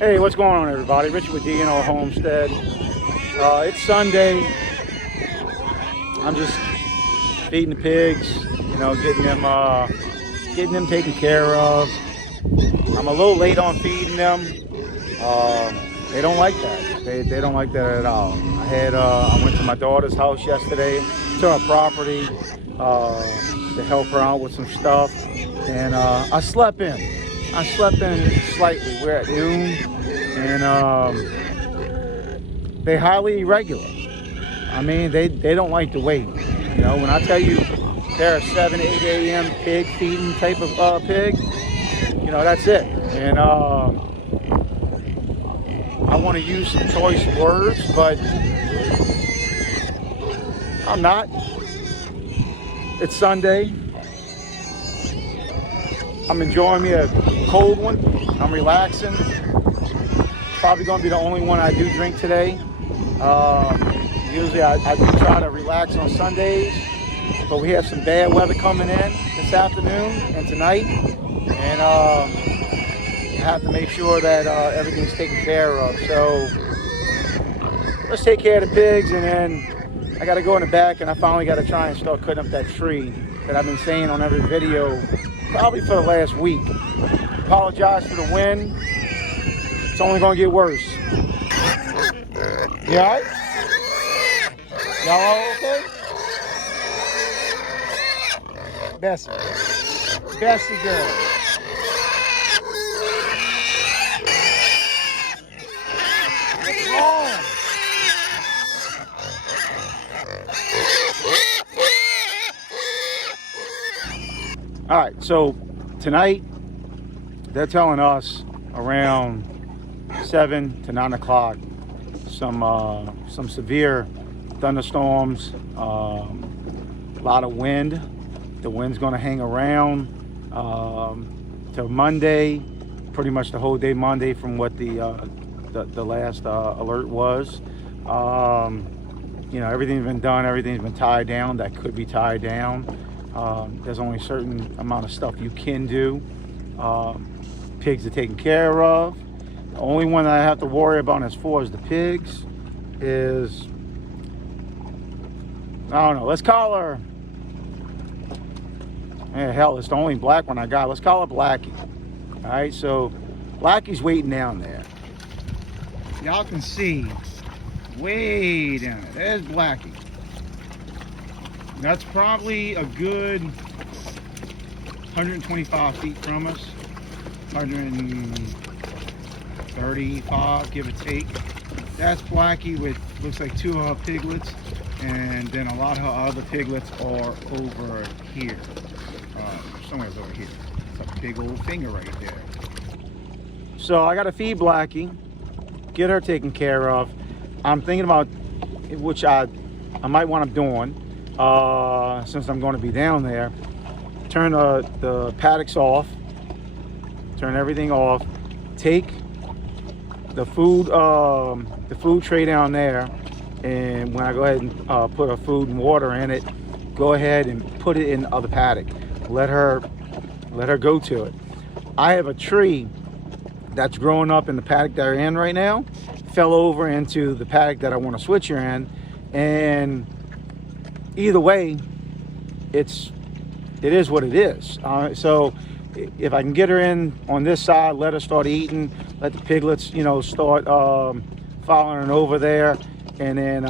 Hey, what's going on, everybody? Richard with Homestead. It's Sunday. I'm just feeding the pigs, getting them taken care of. I'm a little late on feeding them. They don't like that. They don't like that at all. I went to my daughter's house yesterday, to her property, to help her out with some stuff, and I slept in. Slightly. We're at noon, and they're highly irregular. I mean, they don't like to wait. When I tell you they're a 7, 8 a.m. pig feeding type of pig, that's it. And I want to use some choice words, but I'm not. It's Sunday. I'm enjoying me a cold one. I'm relaxing. Probably going to be the only one I do drink today. Usually I do try to relax on Sundays, but we have some bad weather coming in this afternoon and tonight, and I have to make sure that everything's taken care of. So let's take care of the pigs, and then I got to go in the back, and I finally got to try and start cutting up that tree that I've been saying on every video probably for the last week. Apologize for the wind. It's only going to get worse. You all right? Y'all all okay? Bessie. Bessie girl. What's wrong? All right, so tonight they're telling us around 7 to 9 o'clock some severe thunderstorms, a lot of wind. The wind's going to hang around till Monday, pretty much the whole day Monday from what the last alert was. Everything's been done, everything's been tied down that could be tied down. There's only a certain amount of stuff you can do. Pigs are taken care of. The only one that I have to worry about as far as the pigs is, I don't know, let's call her, hell, it's the only black one I got. Let's call her Blackie. All right, so Blackie's waiting down there. Y'all can see way down there. There's Blackie. That's probably a good 125 feet from us, 135, give or take. That's Blackie with, looks like 2 of her piglets, and then a lot of her other piglets are over here. Somewhere's over here. It's a big old finger right there. So I got to feed Blackie, get her taken care of. I'm thinking about, which I might wind up doing, since I'm going to be down there, turn the paddocks off, turn everything off, take the food tray down there, and when I go ahead and put her food and water in it, go ahead and put it in the other paddock. Let her go to it. I have a tree that's growing up in the paddock that we're in right now, fell over into the paddock that I want to switch her in, and either way, it is what it is. So if I can get her in on this side, let her start eating, let the piglets, start following over there, and then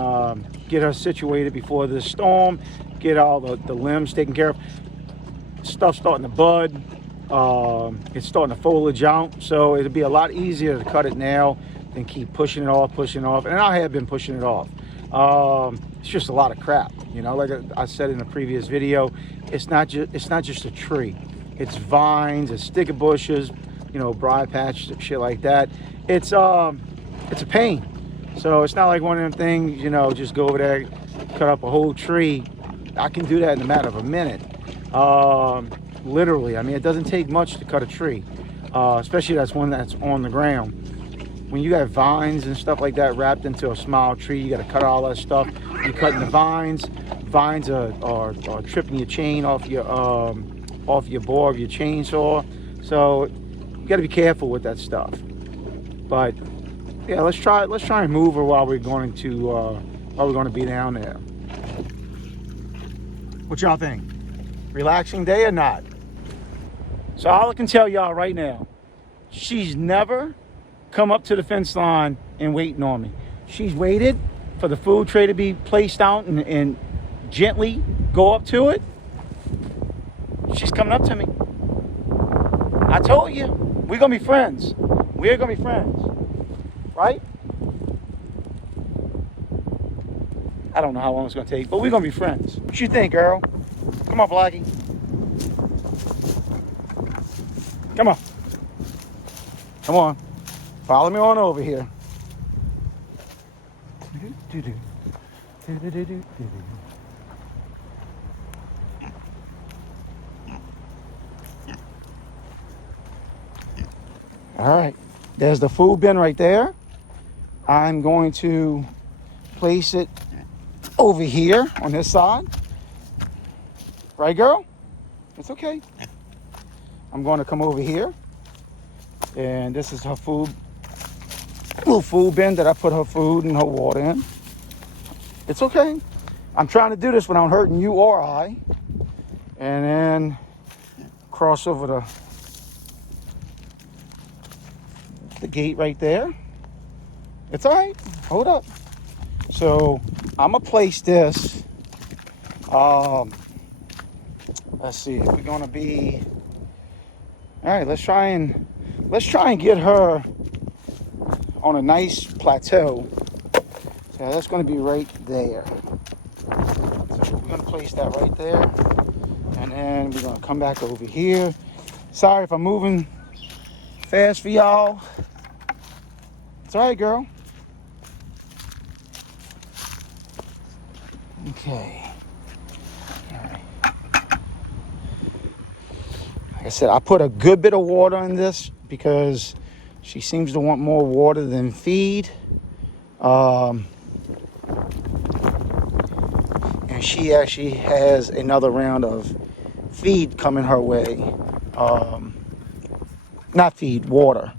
get her situated before this storm, get all the limbs taken care of. Stuff's starting to bud. It's starting to foliage out, so it'll be a lot easier to cut it now than keep pushing it off, and I have been pushing it off. It's just a lot of crap, like I said in a previous video. It's not just a tree. It's vines, it's sticker bushes, briar patches, shit like that. It's a pain. So it's not like one of them things, just go over there, cut up a whole tree. I can do that in a matter of a minute. Literally, I mean, it doesn't take much to cut a tree, especially that's one that's on the ground. When you got vines and stuff like that wrapped into a small tree, you got to cut all that stuff. You're cutting the vines. Vines are tripping your chain off your bore of your chainsaw. So you got to be careful with that stuff. But yeah, let's try and move her while we're going to be down there. What y'all think? Relaxing day or not? So all I can tell y'all right now, she's never come up to the fence line and waiting on me. She's waited for the food tray to be placed out and gently go up to it. She's coming up to me. I told you, we're gonna be friends. We're gonna be friends, right? I don't know how long it's gonna take, but we're gonna be friends. What you think, girl? Come on, Blackie. Come on. Come on. Follow me on over here. All right. There's the food bin right there. I'm going to place it over here on this side. Right, girl? It's okay. I'm going to come over here. And this is her food, little food bin that I put her food and her water in. It's okay. I'm trying to do this without hurting you or I. And then cross over the gate right there. It's all right. Hold up. So I'm gonna place this. Let's see. If we're gonna be. All right. Let's try and get her on a nice plateau. So that's gonna be right there. So we're gonna place that right there, and then we're gonna come back over here. Sorry if I'm moving fast for y'all. It's all right, girl. Okay. All right. Like I said, I put a good bit of water in this because she seems to want more water than feed. And she actually has another round of feed coming her way. Not feed, water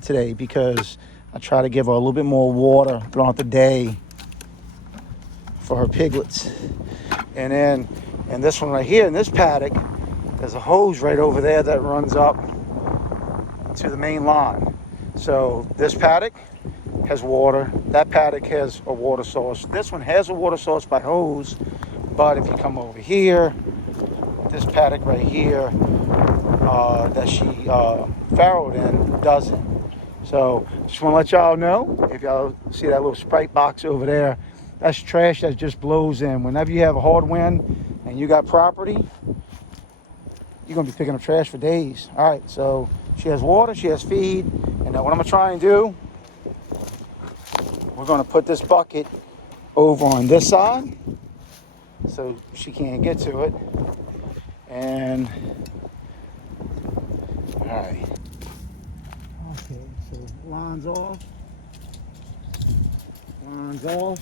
today, because I try to give her a little bit more water throughout the day for her piglets. And this one right here in this paddock, there's a hose right over there that runs up to the main line. So this paddock has water. That paddock has a water source. This one has a water source by hose, but if you come over here, this paddock right here that she farrowed in doesn't. So just want to let y'all know, if y'all see that little Sprite box over there, that's trash that just blows in. Whenever you have a hard wind and you got property, you're going to be picking up trash for days. All right, so she has water, she has feed, and now what I'm going to try and do, we're going to put this bucket over on this side so she can't get to it. And, all right. Okay, so lines off. Lines off.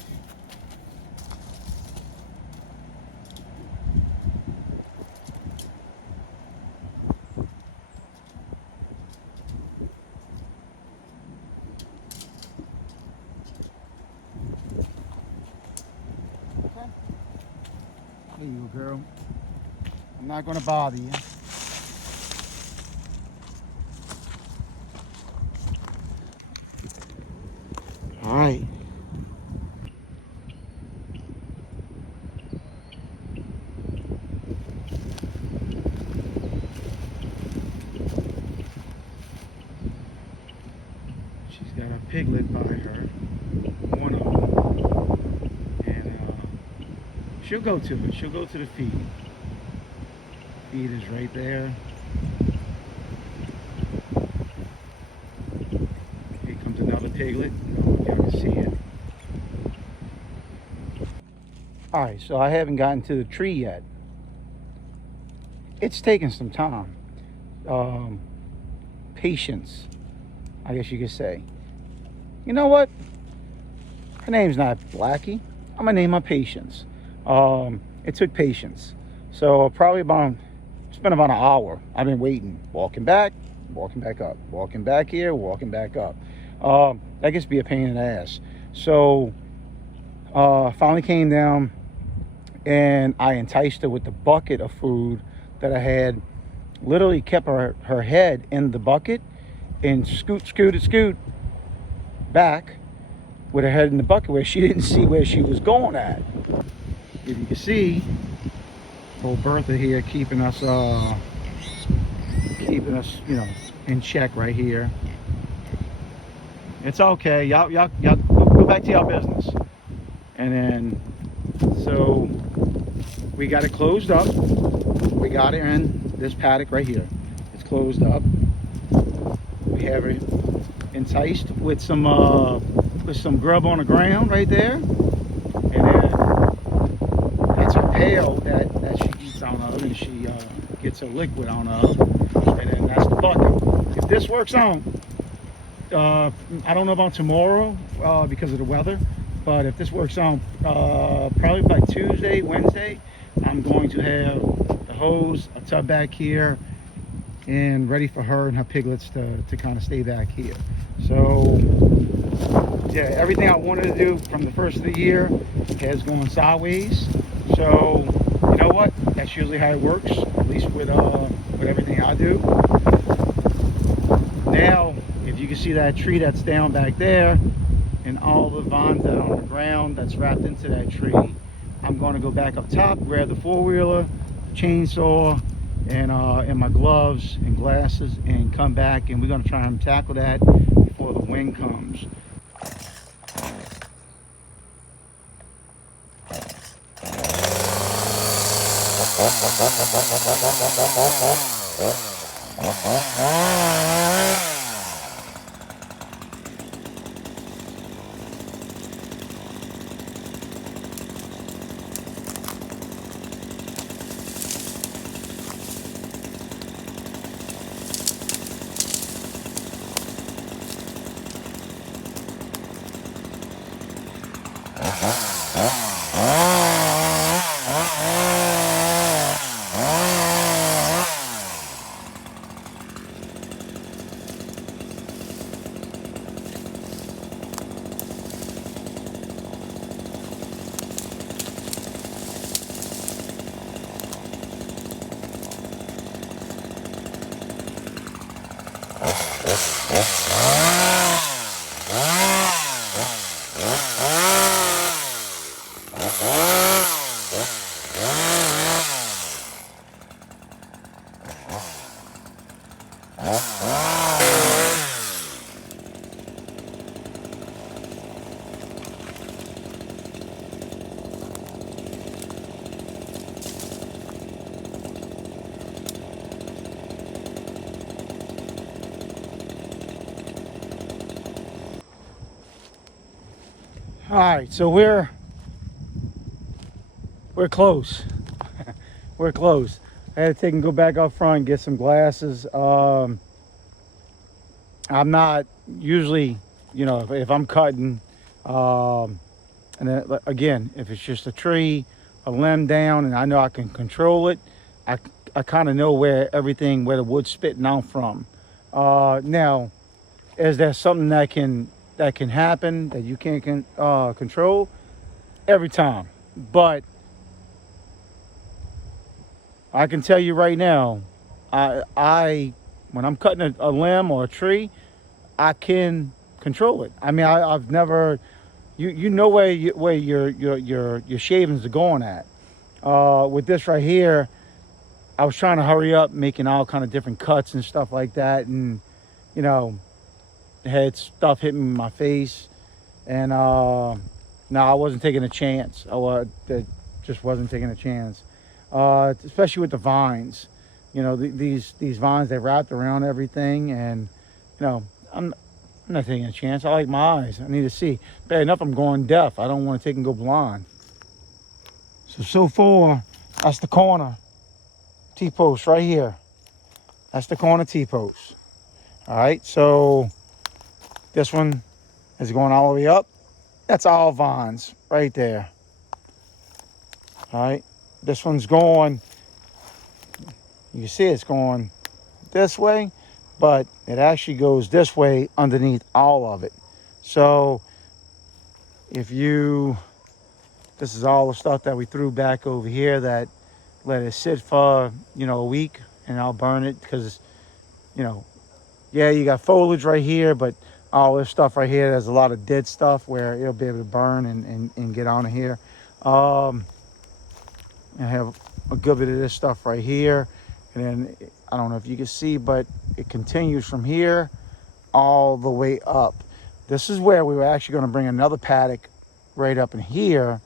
There you go, girl. I'm not going to bother you. All right. She's got a piglet by her, one of them, and she'll go to it. She'll go to the feed. Feed is right there. Here comes another piglet. I don't know if y'all can see it. All right, so I haven't gotten to the tree yet. It's taking some time. Patience, I guess you could say. You know what? Her name's not Blackie. I'm gonna name her Patience. It took patience. So probably it's been about an hour. I've been waiting, walking back, walking back up, walking back here, walking back up. That gets to be a pain in the ass. So finally came down, and I enticed her with the bucket of food that I had. Literally kept her head in the bucket and scoot back with her head in the bucket where she didn't see where she was going at. If you can see, old Bertha here keeping us, in check right here. It's okay. Y'all go back to y'all business. And then, so we got it closed up. We got it in this paddock right here. It's closed up. We have it enticed with some grub on the ground right there. And then that's her pail that she eats on of, and she gets her liquid on of. And then that's the bucket. If this works out, I don't know about tomorrow because of the weather, but if this works out, probably by Tuesday, Wednesday, I'm going to have the hose, a tub back here, and ready for her and her piglets to kind of stay back here. So yeah, everything I wanted to do from the first of the year has gone sideways. So you know what? That's usually how it works, at least with everything I do. Now, if you can see that tree that's down back there and all the vines that are on the ground that's wrapped into that tree, I'm going to go back up top, grab the four-wheeler, chainsaw, and my gloves and glasses, and come back, and we're going to try and tackle that before the wind comes. All right, so we're close. We're close. I had to take and go back up front and get some glasses. I'm not usually, if I'm cutting, and then again, if it's just a tree, a limb down, and I know I can control it, I kind of know where the wood's spitting out from. Now, is there something that can happen that you can't control? Every time. But I can tell you right now, I when I'm cutting a limb or a tree, I can control it. I mean, I've never, you know where your shavings are going at. With this right here, I was trying to hurry up, making all kind of different cuts and stuff like that, and had stuff hitting me in my face, and no, I wasn't taking a chance. That just wasn't taking a chance, especially with the vines. These vines, they wrapped around everything, and I'm not taking a chance. I like my eyes. I need to see. Bad enough I'm going deaf. I don't want to take and go blind. So far, that's the corner T-post right here. That's the corner T-post. All right, so this one is going all the way up. That's all vines right there. All right, this one's going, you can see it's going this way. but it actually goes this way underneath all of it. So if you, this is all the stuff that we threw back over here that let it sit for, you know, a week, and I'll burn it because, you know, yeah, you got foliage right here, but all this stuff right here, there's a lot of dead stuff where it'll be able to burn and get on here. I have a good bit of this stuff right here, and then I don't know if you can see, but it continues from here all the way up. This is where we were actually going to bring another paddock right up in here,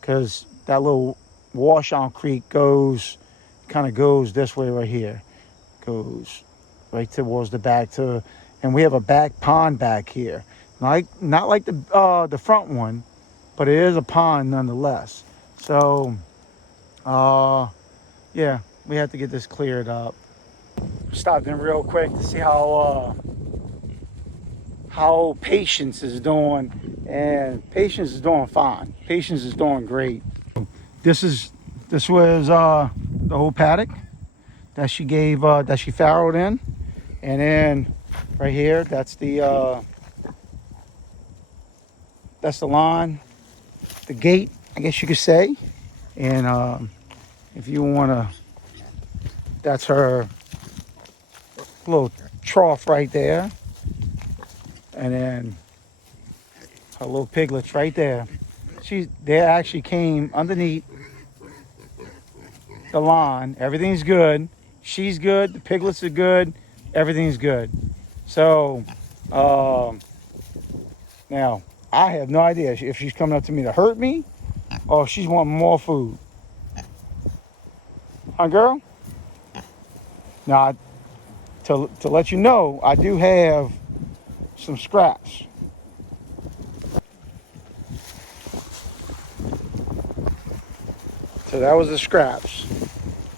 because that little washout creek goes, kind of goes this way right here, goes right towards the back to, and we have a back pond back here, not like the front one, but it is a pond nonetheless. So yeah, we have to get this cleared up. Stopped in real quick to see how Patience is doing, and Patience is doing fine. Patience is doing great. This was the whole paddock that she gave, that she farrowed in, and then right here, that's the lawn, the gate, I guess you could say. And if you want to, that's her little trough right there, and then her little piglets right there. They actually came underneath the lawn. Everything's good. She's good. The piglets are good. Everything's good. So now I have no idea if she's coming up to me to hurt me or if she's wanting more food. Huh, girl? Now, to let you know, I do have some scraps. So that was the scraps.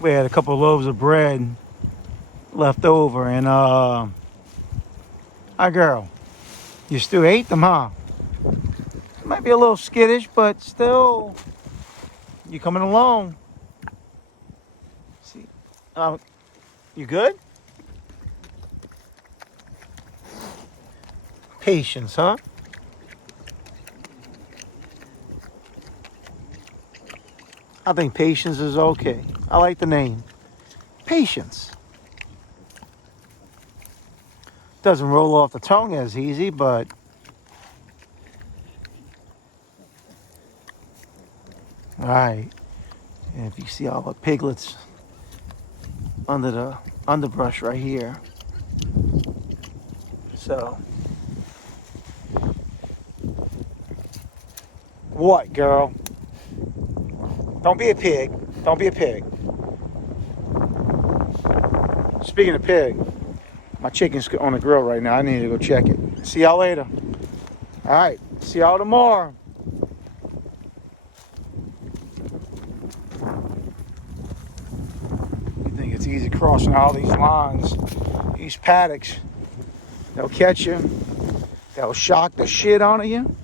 We had a couple of loaves of bread left over, and hi, girl, you still ate them, huh? Might be a little skittish, but still, you coming along. See, you good? Patience, huh? I think Patience is okay. I like the name. Patience. Doesn't roll off the tongue as easy, but all right. And if you see all the piglets under the underbrush right here. So, what, girl? Don't be a pig. Don't be a pig. Speaking of pig, my chicken's on the grill right now. I need to go check it. See y'all later. All right. See y'all tomorrow. You think it's easy crossing all these lines, these paddocks? They'll catch you. They'll shock the shit out of you.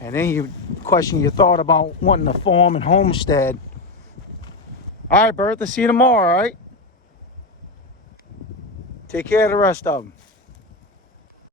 And then you question your thought about wanting to farm and homestead. All right, Bertha. See you tomorrow, all right? Take care of the rest of them.